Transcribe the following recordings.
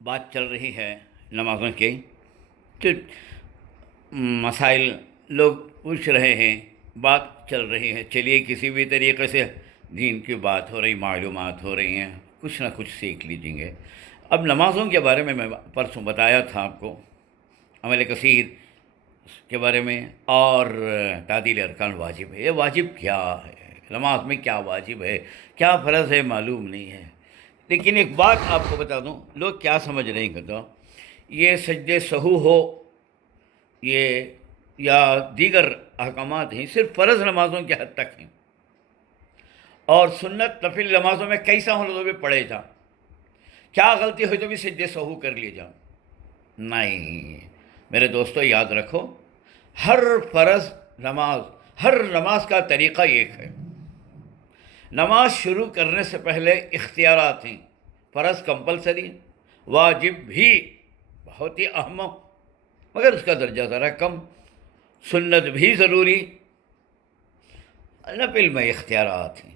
بات چل رہی ہے نمازوں کی، تو مسائل لوگ پوچھ رہے ہیں، بات چل رہی ہے، چلیے کسی بھی طریقے سے دین کی بات ہو رہی، معلومات ہو رہی ہیں، کچھ نہ کچھ سیکھ لیجیں گے۔ اب نمازوں کے بارے میں پرسوں بتایا تھا آپ کو، عمل کثیر کے بارے میں، اور تعدیل ارکان واجب ہے۔ یہ واجب کیا ہے؟ نماز میں کیا واجب ہے، کیا فرض ہے، معلوم نہیں ہے۔ لیکن ایک بات آپ کو بتا دوں، لوگ کیا سمجھ رہے ہیں کہ تو یہ سجدے سہو ہو، یہ یا دیگر احکامات ہیں، صرف فرض نمازوں کے حد تک ہیں، اور سنت نفل نمازوں میں کیسا ہونا تو بھی پڑھے جا، کیا غلطی ہوئی تو بھی سجدے سہو کر لیے جا۔ نہیں میرے دوستو، یاد رکھو، ہر فرض نماز، ہر نماز کا طریقہ ایک ہے۔ نماز شروع کرنے سے پہلے اختیارات ہیں، فرض کمپلسری، واجب بھی بہت ہی اہم مگر اس کا درجہ ذرا کم، سنت بھی ضروری، نفل میں اختیارات ہیں۔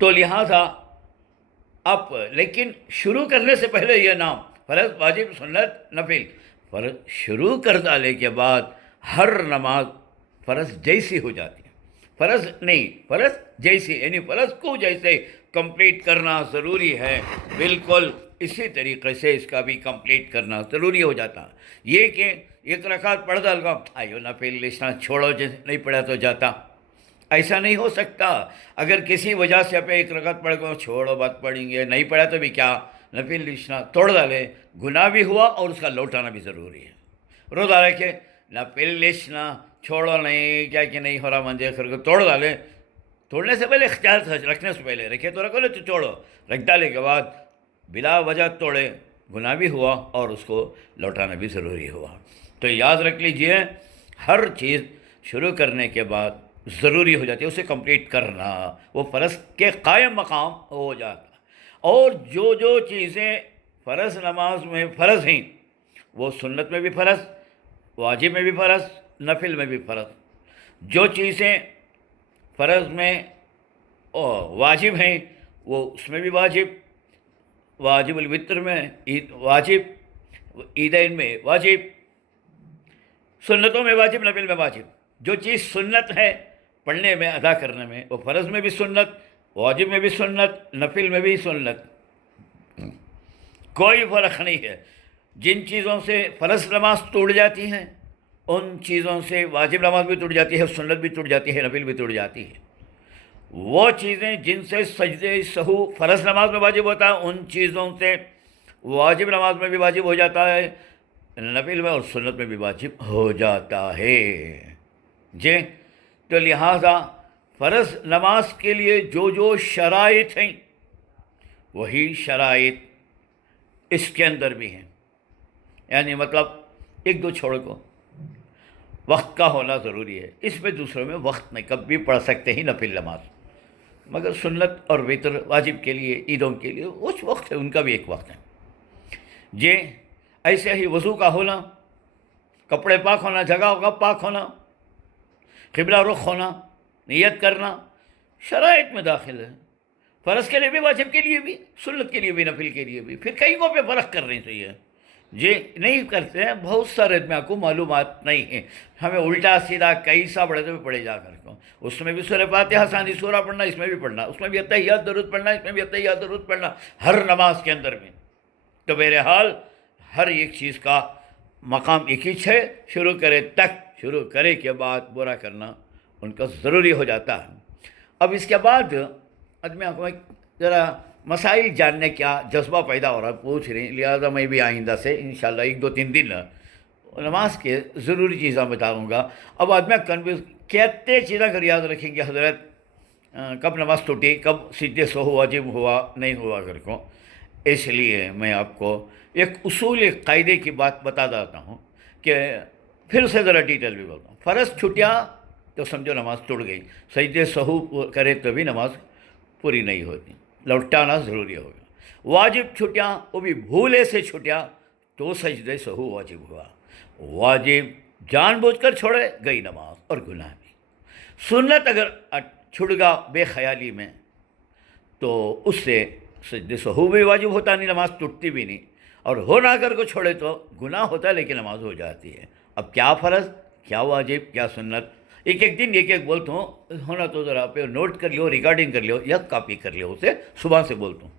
تو لہذا اب لیکن شروع کرنے سے پہلے یہ نام فرض، واجب، سنت، نفل، فرض شروع کر ڈالے کے بعد ہر نماز فرض جیسی ہو جاتی ہے، فرض نہیں، فرض جیسی، یعنی فرض کو جیسے کمپلیٹ کرنا ضروری ہے، بالکل اسی طریقے سے اس کا بھی کمپلیٹ کرنا ضروری ہو جاتا ہے۔ یہ کہ ایک رکعت پڑھ ڈال گا، آئیو نفل لسنا چھوڑو، جیسے نہیں پڑھا تو جاتا، ایسا نہیں ہو سکتا۔ اگر کسی وجہ سے آپ ایک رکعت پڑھ کر چھوڑو، بات پڑھیں گے، نہیں پڑھا تو بھی کیا، نفل لسنا توڑ ڈالے، گناہ بھی ہوا اور اس کا لوٹانا بھی ضروری ہے۔ روزہ رکھے، نفل لسنا چھوڑو نہیں، کیا کہ نہیں ہو رہا من دیکھ کر کے توڑ ڈالے، توڑنے سے پہلے اختیار تھا، رکھنے سے پہلے رکھے تو رکھو، نہیں تو چھوڑو، رکھ ڈالے کے بعد بلا وجہ توڑے، گناہ بھی ہوا اور اس کو لوٹانا بھی ضروری ہوا۔ تو یاد رکھ لیجئے، ہر چیز شروع کرنے کے بعد ضروری ہو جاتی ہے، اسے کمپلیٹ کرنا، وہ فرض کے قائم مقام ہو جاتا۔ اور جو چیزیں فرض نماز میں فرض ہیں، وہ سنت میں بھی فرض، واجب میں بھی فرض، نفل میں بھی فرض۔ جو چیزیں فرض میں واجب ہیں، وہ اس میں بھی واجب، واجب الوتر میں واجب، عیدین میں واجب، سنتوں میں واجب، نفل میں واجب۔ جو چیز سنت ہے پڑھنے میں، ادا کرنے میں، وہ فرض میں بھی سنت، واجب میں بھی سنت، نفل میں بھی سنت، کوئی فرق نہیں ہے۔ جن چیزوں سے فرض نماز ٹوٹ جاتی ہیں، ان چیزوں سے واجب نماز بھی ٹوٹ جاتی ہے، سنت بھی ٹوٹ جاتی ہے، نفل بھی ٹوٹ جاتی ہے۔ وہ چیزیں جن سے سجدے سہو فرض نماز میں واجب ہوتا ہے، ان چیزوں سے واجب نماز میں بھی واجب ہو جاتا ہے، نفل میں اور سنت میں بھی واجب ہو جاتا ہے۔ جی، تو لہٰذا فرض نماز کے لیے جو شرائط ہیں، وہی شرائط اس کے اندر بھی ہیں، یعنی مطلب ایک دو چھوڑ کو وقت کا ہونا ضروری ہے، اس میں دوسروں میں وقت نہیں، کب بھی پڑھ سکتے ہیں نفل نماز، مگر سنت اور وتر واجب کے لیے، عیدوں کے لیے اس وقت ہے، ان کا بھی ایک وقت ہے۔ جی، ایسے ہی وضو کا ہونا، کپڑے پاک ہونا، جگہ کا پاک ہونا، قبلہ رخ ہونا، نیت کرنا، شرائط میں داخل ہے، فرض کے لیے بھی، واجب کے لیے بھی، سنت کے لیے بھی، نفل کے لیے بھی۔ پھر کئی کو پہ فرق کرنی چاہیے، جی نہیں کرتے ہیں، بہت سارے میں آپ کو معلومات نہیں ہیں، ہمیں الٹا سیدھا کیسا پڑھے تو پڑھے جا کر کو، اس میں بھی سورہ فاتحہ ثانی سورہ پڑھنا، اس میں بھی پڑھنا، اس میں بھی اتحیات درود پڑھنا، اس میں بھی اتحیات درود پڑھنا، ہر نماز کے اندر میں۔ تو بہرحال ہر ایک چیز کا مقام ایک ہی ہے، شروع کرے تک، شروع کرے کے بعد برا کرنا ان کا ضروری ہو جاتا ہے۔ اب اس کے بعد آدمی آپ کو ذرا مسائل جاننے کا جذبہ پیدا ہو رہا ہے، پوچھ رہے ہیں، لہٰذا میں بھی آئندہ سے انشاءاللہ ایک دو تین دن نماز کے ضروری چیزیں بتاؤں گا۔ اب آدمی کنفیوز کہتے چیزیں اگر یاد رکھیں گے حضرت، کب نماز ٹوٹی، کب سجدے سہو واجب ہوا نہیں ہوا کر کو، اس لیے میں آپ کو ایک اصول، ایک قاعدے کی بات بتا دیتا ہوں کہ پھر سے ذرا ڈیٹیل بھی بولتا ہوں۔ فرض چھٹیا تو سمجھو نماز ٹوٹ گئی، سجدے سہو کرے تو بھی نماز پوری نہیں ہوتی، لوٹانا ضروری ہوگا۔ واجب چھٹیا، وہ بھی بھولے سے چھٹیا تو سجدے سہو واجب ہوا، واجب جان بوجھ کر چھوڑے گئی نماز اور گناہ بھی۔ سنت اگر چھٹ گا بے خیالی میں تو اس سے سجدے سہو بھی واجب ہوتا نہیں، نماز ٹوٹتی بھی نہیں، اور ہو نہ کر کو چھوڑے تو گناہ ہوتا ہے لیکن نماز ہو جاتی ہے۔ اب کیا فرض، کیا واجب، کیا سنت، ایک ایک دن ایک ایک بولتا ہوں، ہونا تو ذرا پہ نوٹ کر لیو، ریکارڈنگ کر لیو یا کاپی کر لیو، اسے صبح سے بولتا ہوں۔